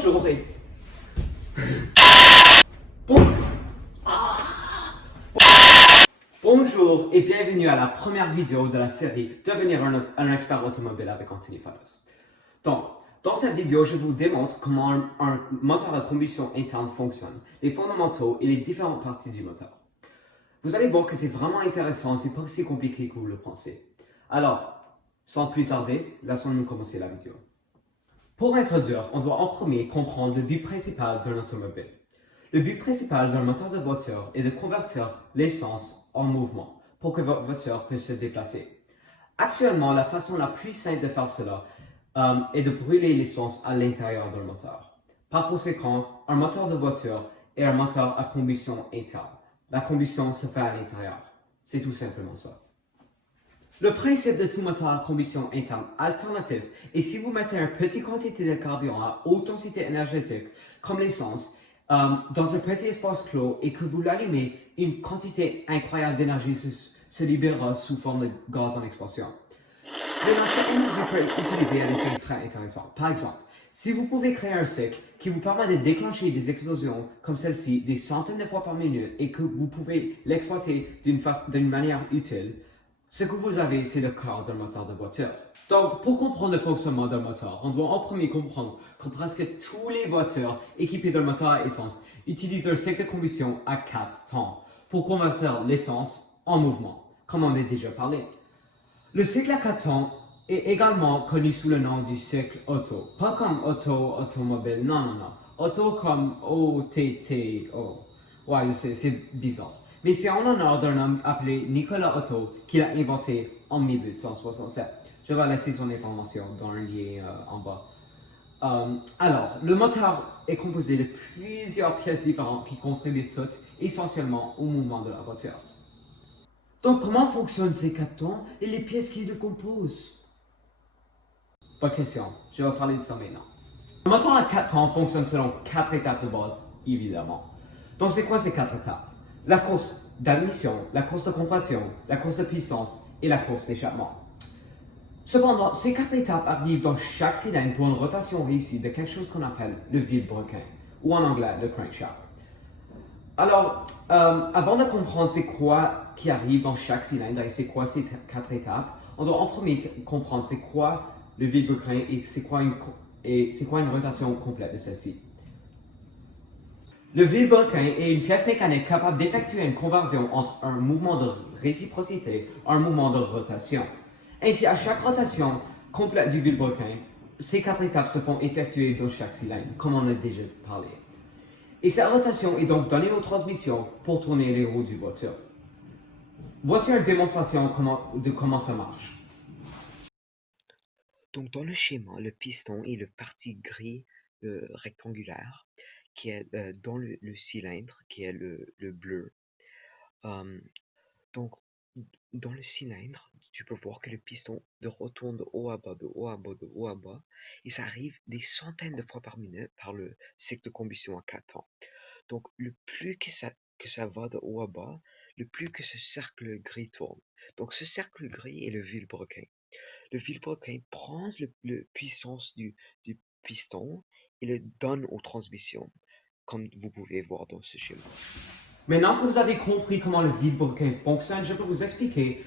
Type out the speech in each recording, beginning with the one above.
Bonjour et... Bon- Bonjour et bienvenue à la première vidéo de la série Devenir un expert automobile avec Anthony Fados. Donc, dans cette vidéo, je vous démontre comment un moteur à combustion interne fonctionne, les fondamentaux et les différentes parties du moteur. Vous allez voir que c'est vraiment intéressant, c'est pas si compliqué que vous le pensez. Alors, sans plus tarder, laissons-nous commencer la vidéo. Pour introduire, on doit en premier comprendre le but principal d'un automobile. Le but principal d'un moteur de voiture est de convertir l'essence en mouvement pour que votre voiture puisse se déplacer. Actuellement, la façon la plus simple de faire cela est de brûler l'essence à l'intérieur d'un moteur. Par conséquent, un moteur de voiture est un moteur à combustion interne. La combustion se fait à l'intérieur. C'est tout simplement ça. Le principe de tout moteur à combustion interne alternative est si vous mettez une petite quantité de carburant à haute densité énergétique, comme l'essence, dans un petit espace clos et que vous l'allumez, une quantité incroyable d'énergie se libérera sous forme de gaz en expansion. Maintenant, cette énergie peut être utilisée à des fins très intéressantes. Par exemple, si vous pouvez créer un cycle qui vous permet de déclencher des explosions comme celle-ci des centaines de fois par minute et que vous pouvez l'exploiter d'une manière utile, ce que vous avez, c'est le cœur d'un moteur de voiture. Donc, pour comprendre le fonctionnement d'un moteur, on doit en premier comprendre que presque toutes les voitures équipées d'un moteur à essence utilisent leur cycle de combustion à 4 temps pour convertir l'essence en mouvement, comme on a déjà parlé. Le cycle à 4 temps est également connu sous le nom du cycle Otto. Pas comme automobile, non. Otto comme O-T-T-O. Ouais, je sais, c'est bizarre. Mais c'est en honneur d'un homme appelé Nicolas Otto qui l'a inventé en 1867. Je vais laisser son information dans un lien en bas. Alors, le moteur est composé de plusieurs pièces différentes qui contribuent toutes essentiellement au mouvement de la voiture. Donc, comment fonctionnent ces 4 temps et les pièces qui le composent? Bonne question, je vais parler de ça maintenant. Le moteur à 4 temps fonctionne selon 4 étapes de base, évidemment. Donc, c'est quoi ces 4 étapes? La course d'admission, la course de compression, la course de puissance et la course d'échappement. Cependant, ces 4 étapes arrivent dans chaque cylindre pour une rotation réussie de quelque chose qu'on appelle le vilebrequin, ou en anglais le crankshaft. Alors, avant de comprendre c'est quoi qui arrive dans chaque cylindre et c'est quoi ces 4 étapes, on doit en premier comprendre c'est quoi le vilebrequin et c'est quoi une rotation complète de celle-ci. Le vilebrequin est une pièce mécanique capable d'effectuer une conversion entre un mouvement de réciprocité et un mouvement de rotation. Ainsi, à chaque rotation complète du vilebrequin, ces 4 étapes se font effectuer dans chaque cylindre, comme on a déjà parlé. Et cette rotation est donc donnée aux transmissions pour tourner les roues du voiture. Voici une démonstration de comment ça marche. Donc dans le schéma, le piston est le parti gris rectangulaire qui est dans le cylindre, qui est le bleu. Donc dans le cylindre, tu peux voir que le piston retourne de haut à bas, de haut à bas, de haut à bas, et ça arrive des centaines de fois par minute par le cycle de combustion à 4 temps. Donc le plus que ça va de haut à bas, le plus que ce cercle gris tourne. Donc ce cercle gris est le vilebrequin. Le vilebrequin prend le puissance du piston et le donne aux transmissions, comme vous pouvez voir dans ce schéma. Maintenant que vous avez compris comment le vilebrequin fonctionne, je peux vous expliquer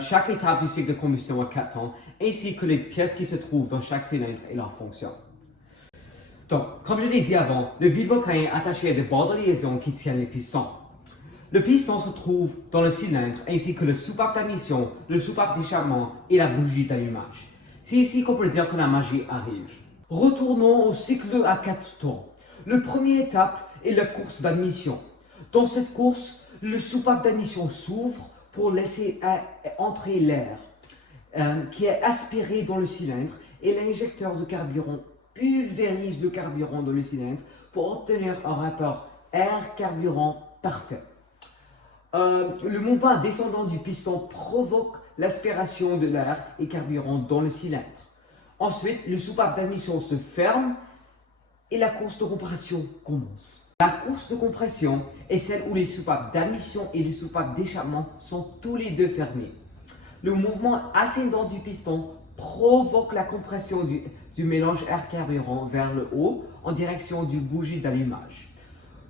chaque étape du cycle de combustion à 4 temps, ainsi que les pièces qui se trouvent dans chaque cylindre et leur fonction. Donc, comme je l'ai dit avant, le vilebrequin est attaché à des barres de liaison qui tiennent les pistons. Le piston se trouve dans le cylindre, ainsi que le soupape d'admission, le soupape d'échappement et la bougie d'allumage. C'est ici qu'on peut dire que la magie arrive. Retournons au cycle à 4 temps. La première étape est la course d'admission. Dans cette course, le soupape d'admission s'ouvre pour laisser entrer l'air qui est aspiré dans le cylindre et l'injecteur de carburant pulvérise le carburant dans le cylindre pour obtenir un rapport air-carburant parfait. Le mouvement descendant du piston provoque l'aspiration de l'air et carburant dans le cylindre. Ensuite, le soupape d'admission se ferme et la course de compression commence. La course de compression est celle où les soupapes d'admission et les soupapes d'échappement sont tous les deux fermés. Le mouvement ascendant du piston provoque la compression du du mélange air-carburant vers le haut en direction du bougie d'allumage.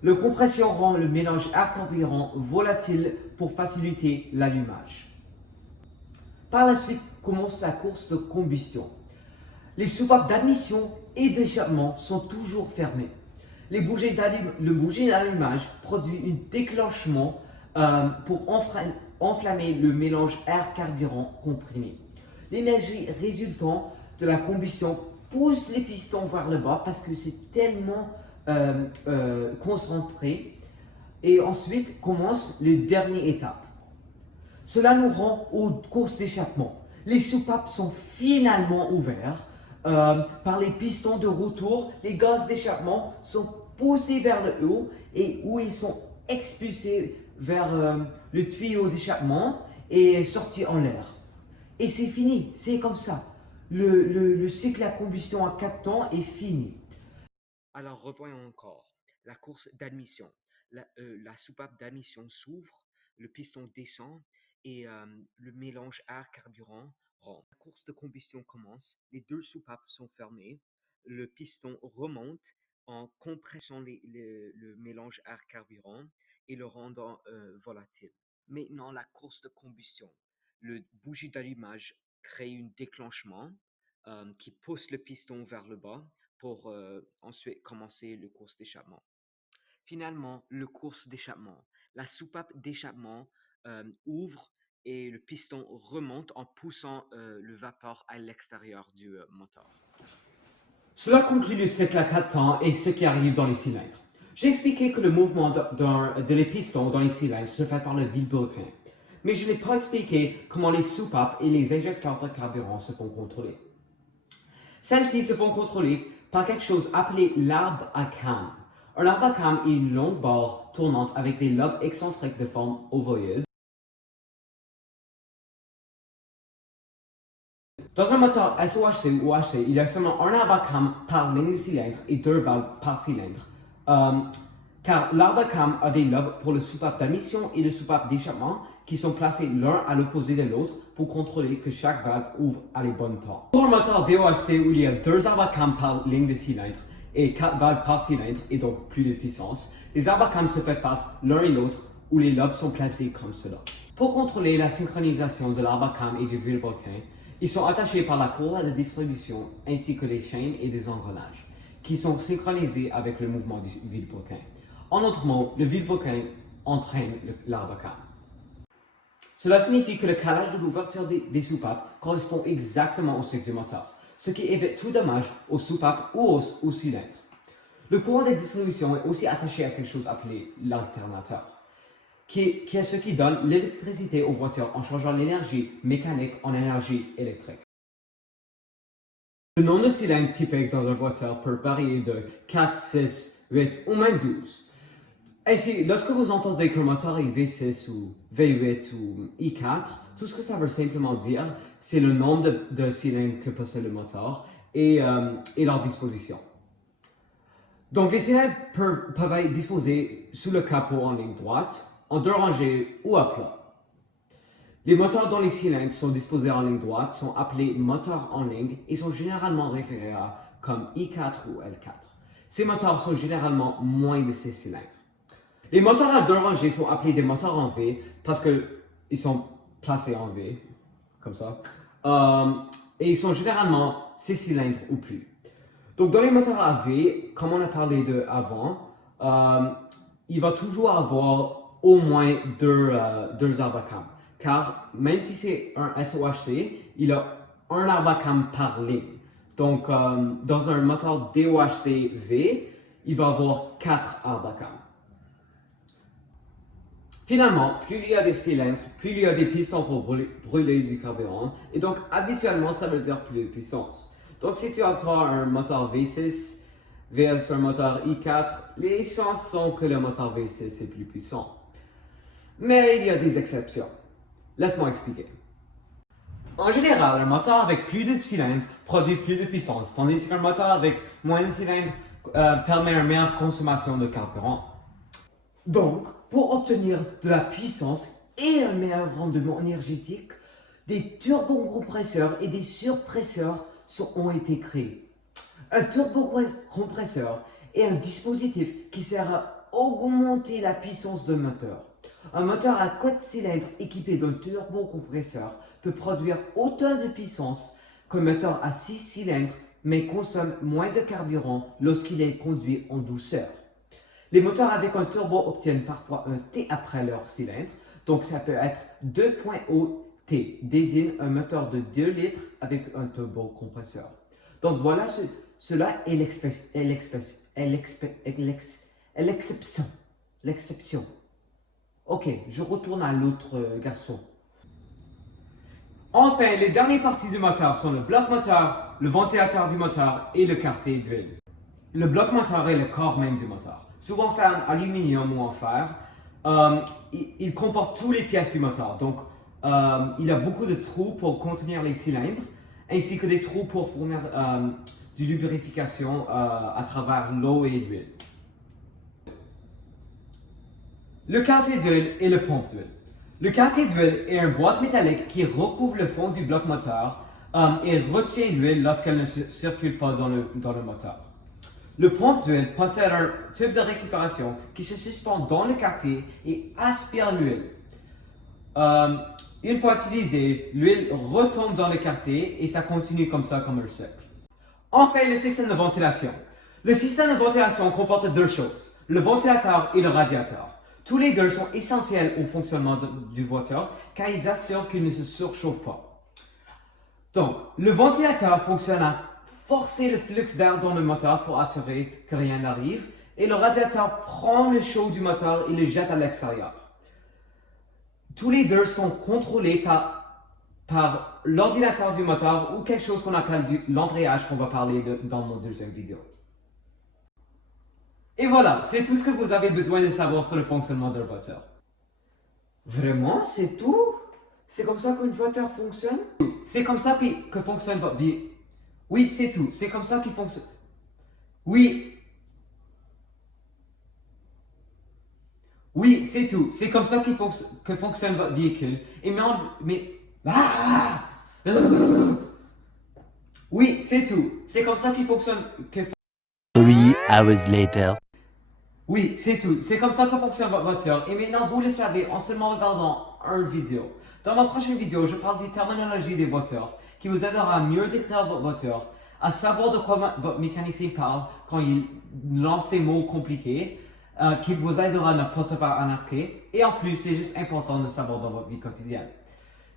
La compression rend le mélange air-carburant volatile pour faciliter l'allumage. Par la suite commence la course de combustion. Les soupapes d'admission et d'échappement sont toujours fermées. Le bougie d'allumage produit un déclenchement pour enflammer le mélange air-carburant comprimé. L'énergie résultant de la combustion pousse les pistons vers le bas parce que c'est tellement concentré. Et ensuite commence la dernière étape. Cela nous rend aux courses d'échappement. Les soupapes sont finalement ouvertes. Par les pistons de retour, les gaz d'échappement sont poussés vers le haut et où ils sont expulsés vers le tuyau d'échappement et sortis en l'air. Et c'est fini, c'est comme ça. Le cycle à combustion à 4 temps est fini. Alors revoyons encore la course d'admission. La soupape d'admission s'ouvre, le piston descend et le mélange air-carburant rentre. La course de combustion commence, les deux soupapes sont fermées, le piston remonte en compressant le mélange air-carburant et le rendant volatile. Maintenant, la course de combustion. Le bougie d'allumage crée un déclenchement qui pousse le piston vers le bas pour ensuite commencer le course d'échappement. Finalement, le course d'échappement. La soupape d'échappement ouvre et le piston remonte en poussant le vapeur à l'extérieur du moteur. Cela conclut le cycle à 4 temps et ce qui arrive dans les cylindres. J'ai expliqué que le mouvement de les pistons dans les cylindres se fait par le vilebrequin, mais je n'ai pas expliqué comment les soupapes et les injecteurs de carburant se font contrôler. Celles-ci se font contrôler par quelque chose appelé l'arbre à cames. Un arbre à cames est une longue barre tournante avec des lobes excentriques de forme ovoïde. Dans un moteur SOHC ou HC, il y a seulement un arbre à cames par ligne de cylindre et 2 valves par cylindre. Car l'arbre à cames a des lobes pour le soupape d'admission et le soupape d'échappement qui sont placés l'un à l'opposé de l'autre pour contrôler que chaque valve ouvre à les bons temps. Pour un moteur DOHC où il y a 2 arbres à cames par ligne de cylindre et 4 valves par cylindre et donc plus de puissance, les arbres à cames se font face l'un et l'autre où les lobes sont placés comme cela. Pour contrôler la synchronisation de l'arbre à cames et du vilebrequin, ils sont attachés par la courroie de distribution ainsi que les chaînes et des engrenages, qui sont synchronisés avec le mouvement du vilebrequin. En d'autres mots, le vilebrequin entraîne l'arbre à cames. Cela signifie que le calage de l'ouverture des soupapes correspond exactement au cycle du moteur, ce qui évite tout dommage aux soupapes ou aux cylindres. Le courant de distribution est aussi attaché à quelque chose appelé l'alternateur, qui est ce qui donne l'électricité aux voitures en changeant l'énergie mécanique en énergie électrique. Le nombre de cylindres typiques dans une voiture peut varier de 4, 6, 8 ou même 12. Ainsi, lorsque vous entendez qu'un moteur est V6 ou V8 ou i4, tout ce que ça veut simplement dire, c'est le nombre de cylindres que possède le moteur et leur disposition. Donc, les cylindres peuvent être disposés sous le capot en ligne droite, en 2 rangées ou à plat. Les moteurs dont les cylindres sont disposés en ligne droite sont appelés moteurs en ligne et sont généralement référés à comme i4 ou L4. Ces moteurs sont généralement moins de 6 cylindres. Les moteurs à 2 rangées sont appelés des moteurs en V parce qu'ils sont placés en V, comme ça. Et ils sont généralement 6 cylindres ou plus. Donc dans les moteurs à V, comme on a parlé de avant, il va toujours avoir au moins 2 arbres à cames. Car même si c'est un SOHC, il a un arbre à cames par ligne. Donc dans un moteur DOHC V, il va avoir 4 arbres à cames. Finalement, plus il y a des cylindres, plus il y a des pistons pour brûler du carburant, et donc habituellement ça veut dire plus de puissance. Donc si tu entends un moteur V6 versus un moteur i4, les chances sont que le moteur V6 est plus puissant. Mais il y a des exceptions. Laisse-moi expliquer. En général, un moteur avec plus de cylindres produit plus de puissance, tandis qu'un moteur avec moins de cylindres permet une meilleure consommation de carburant. Donc, pour obtenir de la puissance et un meilleur rendement énergétique, des turbocompresseurs et des surpresseurs ont été créés. Un turbocompresseur est un dispositif qui sert à augmenter la puissance d'un moteur. Un moteur à 4 cylindres équipé d'un turbocompresseur peut produire autant de puissance qu'un moteur à 6 cylindres, mais consomme moins de carburant lorsqu'il est conduit en douceur. Les moteurs avec un turbo obtiennent parfois un T après leur cylindre, donc ça peut être 2.0 T, désigne un moteur de 2 litres avec un turbocompresseur. Donc voilà, cela est l'exception. Ok, je retourne à l'autre garçon. Enfin, les dernières parties du moteur sont le bloc moteur, le ventilateur du moteur et le quartier d'huile. Le bloc moteur est le corps même du moteur. Souvent fait en aluminium ou en fer, il comporte toutes les pièces du moteur. Donc, il a beaucoup de trous pour contenir les cylindres, ainsi que des trous pour fournir du lubrification à travers l'eau et l'huile. Le quartier d'huile et le pompe d'huile. Le quartier d'huile est une boîte métallique qui recouvre le fond du bloc moteur et retient l'huile lorsqu'elle ne circule pas dans le moteur. Le pompe d'huile possède un tube de récupération qui se suspend dans le quartier et aspire l'huile. Une fois utilisée, l'huile retombe dans le quartier et ça continue comme ça, comme un cercle. Enfin, le système de ventilation. Le système de ventilation comporte deux choses, le ventilateur et le radiateur. Tous les deux sont essentiels au fonctionnement du moteur car ils assurent qu'il ne se surchauffe pas. Donc, le ventilateur fonctionne à forcer le flux d'air dans le moteur pour assurer que rien n'arrive et le radiateur prend le chaud du moteur et le jette à l'extérieur. Tous les deux sont contrôlés par l'ordinateur du moteur ou quelque chose qu'on appelle l'embrayage qu'on va parler dans mon deuxième vidéo. Et voilà, c'est tout ce que vous avez besoin de savoir sur le fonctionnement d'un moteur. Vraiment, c'est tout? C'est comme ça qu'une voiture fonctionne? C'est comme ça que fonctionne votre vie. Oui, c'est tout. C'est comme ça qu'il fonctionne. Oui. Oui, c'est tout. C'est comme ça que fonctionne votre véhicule. Et Ah! Oui, c'est tout. C'est comme ça qu'il fonctionne. 3 hours later. Oui, c'est tout. C'est comme ça que fonctionne votre voiture. Et maintenant, vous le savez en seulement regardant une vidéo. Dans ma prochaine vidéo, je parle des terminologies des voitures qui vous aidera à mieux décrire votre voiture, à savoir de quoi votre mécanicien parle quand il lance des mots compliqués, qui vous aidera à ne pas se faire arnaquer. Et en plus, c'est juste important de savoir dans votre vie quotidienne.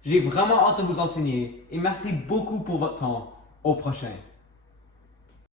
J'ai vraiment hâte de vous enseigner et merci beaucoup pour votre temps. Au prochain.